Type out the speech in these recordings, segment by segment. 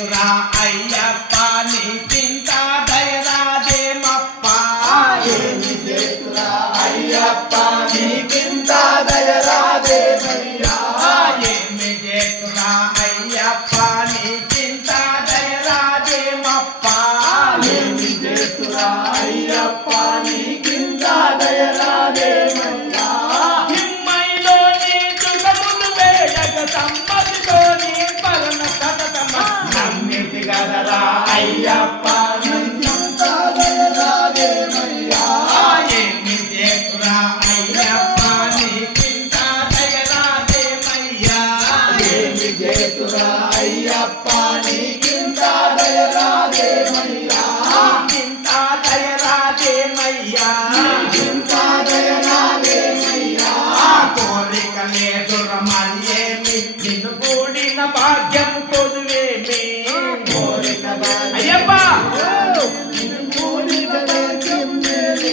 చేతురా అయ్యప్ప నీకింత దయరాదేమప్ప ఏమి చేతురా అయ్యప్ప నీకింత దయరాదేమయ్యా ఏమి చేతురా అయ్యప్ప నీకింత దయరాదేమప్ప ఏమి చేతురా అయ్యప్ప నీకింత దయరాదేమయ్యా హిమ్మైలోని దుర్గములు వేడగ సంపదిలోని పరమ సతతమ నమ్మితి గదరా అయ్యప్ప నీకింత దయరాదేమయ్యా ఏమి చేతురా అయ్యప్ప నీకింత దయరాదేమయ్యా ఏమి చేతురా అయ్యప్ప నీకింత దయరాదేమయ్యా నీకింత దయరాదేమయ్యా నీకింత దయరాదేమయ్యా కోరిక లేదుర మరి ఏమి నిన్ను కూడిన భాగ్యం కొదువేమి కోరిక అయ్యప్ప నిన్ను కూడిన భాగ్యం లేదే.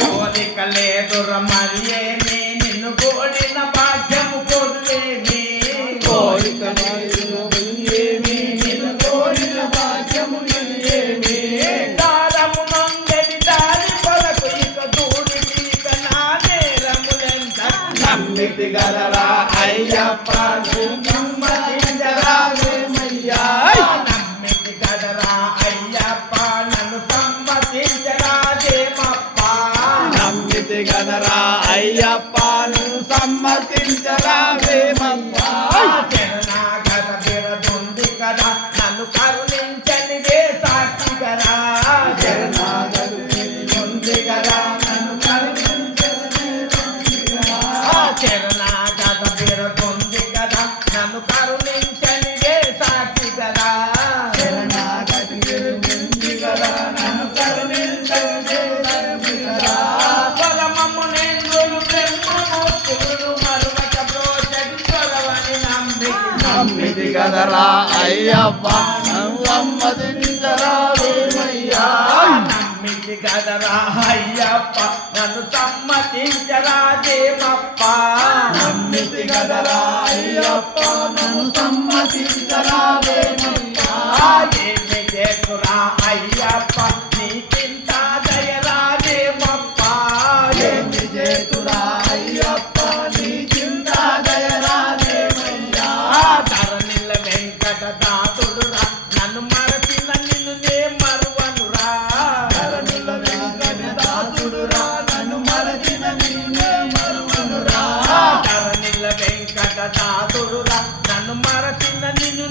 కోరిక లేదుర మరి ఏమి నిన్ను కూడిన భాగ్యం కొదువేమి కోరిక ఏమి నిన్ను కోరిన భాగ్యము ఏమి దారము మంగడి దారి కొరకు ఇక దూడి ఇక నా నేరములెంత నమ్మితి గలరా అయ్యప్ప నమ్మదించరావేమయ్యా నమ్మితి గదరా అయ్యప్ప నన్ను సమ్మతించరాదేమప్ప నమ్మితి గలరా అయ్యప్ప నువ్వు సమ్మతించరావేమయ్యా శరణాగత బిరదుంది కదా నన్ను కరుణించనిదే సాక్షి కదా శరణాగతి ఉంది కదా నన్ను శరణాగత బిరదుంది కదా నన్ను కరుణించనిదే సాక్షి కదా శరణాగతి ఉంది కదా నన్ను కరుణించే కదా పరమము నేంద్రులు బ్రహ్మమూర్తులు మరువక బ్రోచడి చొరవని నమ్మి నమ్మిది గదరా అయ్యప్ప నువ్వు సమ్మతించరావేమయ్యా నమ్మితి గదరా అయ్యప్ప నన్ను సమ్మతించరాదేమప్ప నమ్మితి గదరా అయ్యప్ప నన్ను సమ్మతించరావేమయ్యా ఏమి చేతురా అయ్యప్ప నీకింత దయరాదేమప్ప ఏమి చేతురా అయ్యప్ప నీకింత దయరాదేమయ్యా ధరణిల వెంకట దాతుడురా నన్ను మరచిన నిన్ను నే మరువనురా ధరణుల వెంకటదాసుడురా నన్ను మరచిన నిన్నే మరువనురా ధరణిల వెంకట దాతుడురా నన్ను మరచిన నిన్ను